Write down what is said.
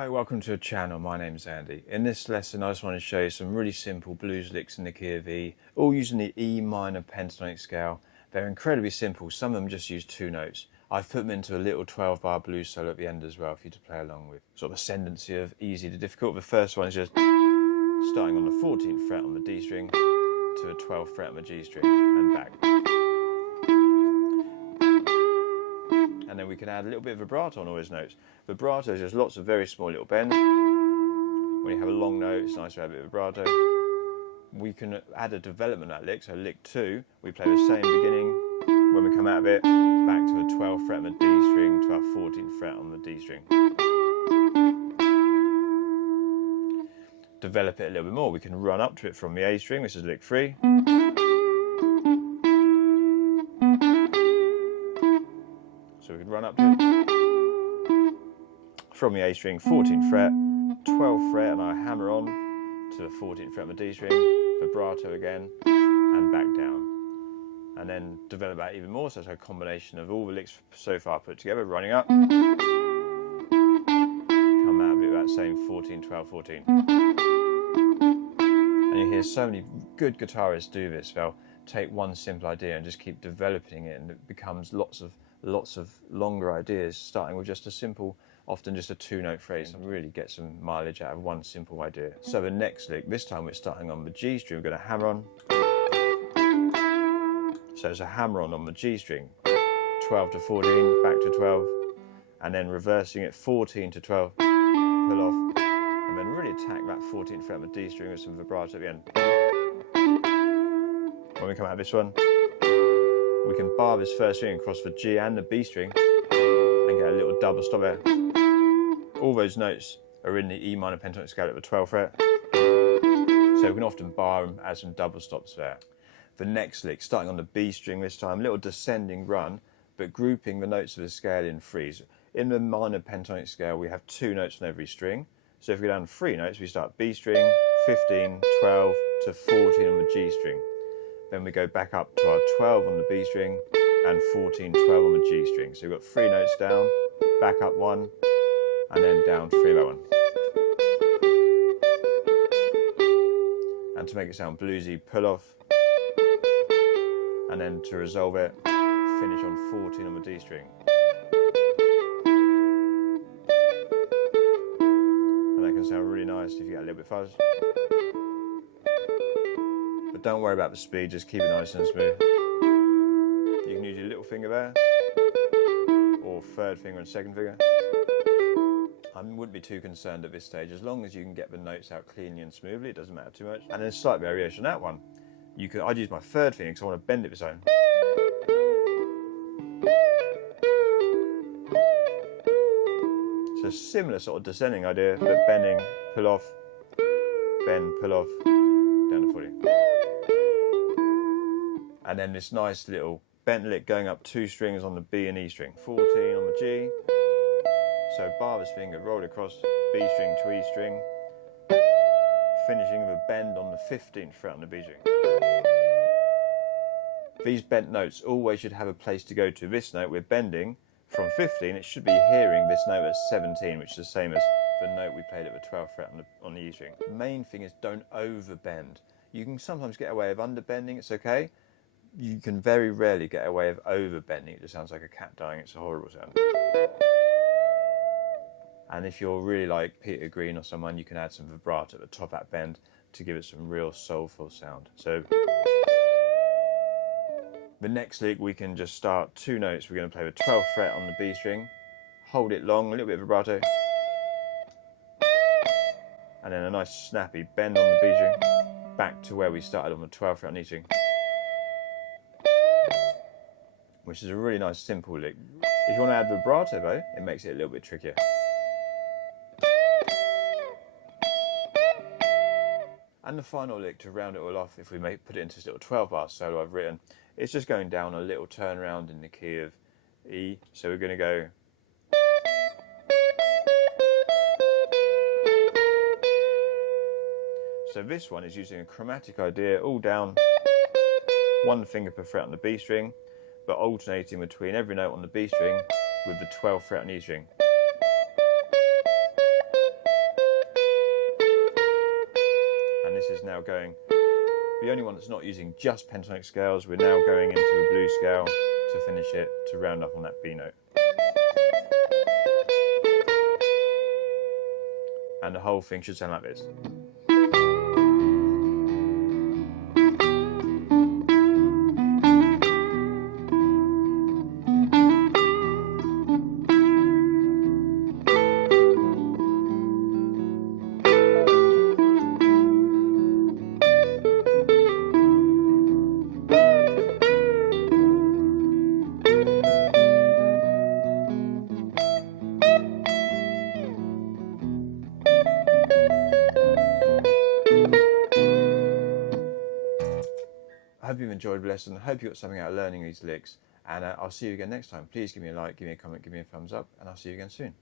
Hi, welcome to the channel. My name's Andy. In this lesson I just want to show you some really simple blues licks in the key of E, all using the E Minor Pentatonic Scale. They're incredibly simple, some of them just use 2 notes. I've put them into a little 12-bar blues solo at the end as well for you to play along with. Sort of ascendancy of easy to difficult. The first one is just starting on the 14th fret on the D string to a 12th fret on the G string and back. And then we can add a little bit of vibrato on all those notes. Vibrato is just lots of very small little bends. When you have a long note, it's nice to have a bit of vibrato. We can add a development at lick, so lick 2, we play the same beginning. When we come out of it, back to a 12th fret on the D string to our 14th fret on the D string. Develop it a little bit more. We can run up to it from the A string, this is lick 3. So we can run up to it. From the A string, 14th fret, 12th fret and our hammer-on to the 14th fret on the D string, vibrato again, and back down. And then develop that even more, so it's a combination of all the licks so far put together, running up, come out of it with that same 14, 12, 14. And you hear so many good guitarists do this. They'll take one simple idea and just keep developing it, and it becomes lots of longer ideas, starting with just a simple, often just a 2-note phrase, and really get some mileage out of one simple idea. So the next lick, this time we're starting on the G string, we're going to hammer on. So it's a hammer-on the G string, 12 to 14, back to 12, and then reversing it 14 to 12, pull off, and then really attack that 14th fret on the D string with some vibrato at the end. When we come out of this one, we can bar this first string across the G and the B string and get a little double stop there. All those notes are in the E Minor Pentatonic Scale at the 12th fret, so we can often bar them, add some double stops there. The next lick, starting on the B string this time, a little descending run, but grouping the notes of the scale in 3s. In the minor pentatonic scale, we have 2 notes on every string. So if we go down 3 notes, we start B string, 15, 12 to 14 on the G string. Then we go back up to our 12 on the B string and 14, 12 on the G string. So we've got 3 notes down, back up 1, and then down 3 that one. And to make it sound bluesy, pull off. And then to resolve it, finish on 14 on the D string. And that can sound really nice if you get a little bit fuzz. But don't worry about the speed, just keep it nice and smooth. You can use your little finger there, or 3rd finger and 2nd finger. I wouldn't be too concerned at this stage, as long as you can get the notes out cleanly and smoothly, it doesn't matter too much. And then a slight variation on that one. I'd use my 3rd finger because I want to bend it this own. So a similar sort of descending idea, but bending, pull off, bend, pull off, down to 40. And then this nice little bent lick going up 2 strings on the B and E string. 14 on the G, so bar this finger, roll across B string to E string, finishing with a bend on the 15th fret on the B string. These bent notes always should have a place to go to. This note we're bending from 15, it should be hearing this note at 17, which is the same as the note we played at the 12th fret on the E string. The main thing is don't overbend. You can sometimes get away of underbending, it's okay. You can very rarely get away of overbending. It just sounds like a cat dying, it's a horrible sound. And if you're really like Peter Green or someone, you can add some vibrato at the top of that bend to give it some real soulful sound. So the next lick, we can just start 2 notes. We're going to play the 12th fret on the B string, hold it long, a little bit of vibrato, and then a nice snappy bend on the B string, back to where we started on the 12th fret on E string, which is a really nice simple lick. If you want to add vibrato though, it makes it a little bit trickier. And the final lick to round it all off, if we put it into this little 12-bar solo I've written, it's just going down a little turnaround in the key of E. So we're going to go. So this one is using a chromatic idea, all down, 1 finger per fret on the B string, but alternating between every note on the B string with the 12th fret on E string. now going, the only one that's not using just pentatonic scales, we're now going into a blues scale to finish it, to round up on that B note. And the whole thing should sound like this. I hope you've enjoyed the lesson. I hope you got something out of learning these licks, and I'll see you again next time. Please give me a like, give me a comment, give me a thumbs up, and I'll see you again soon.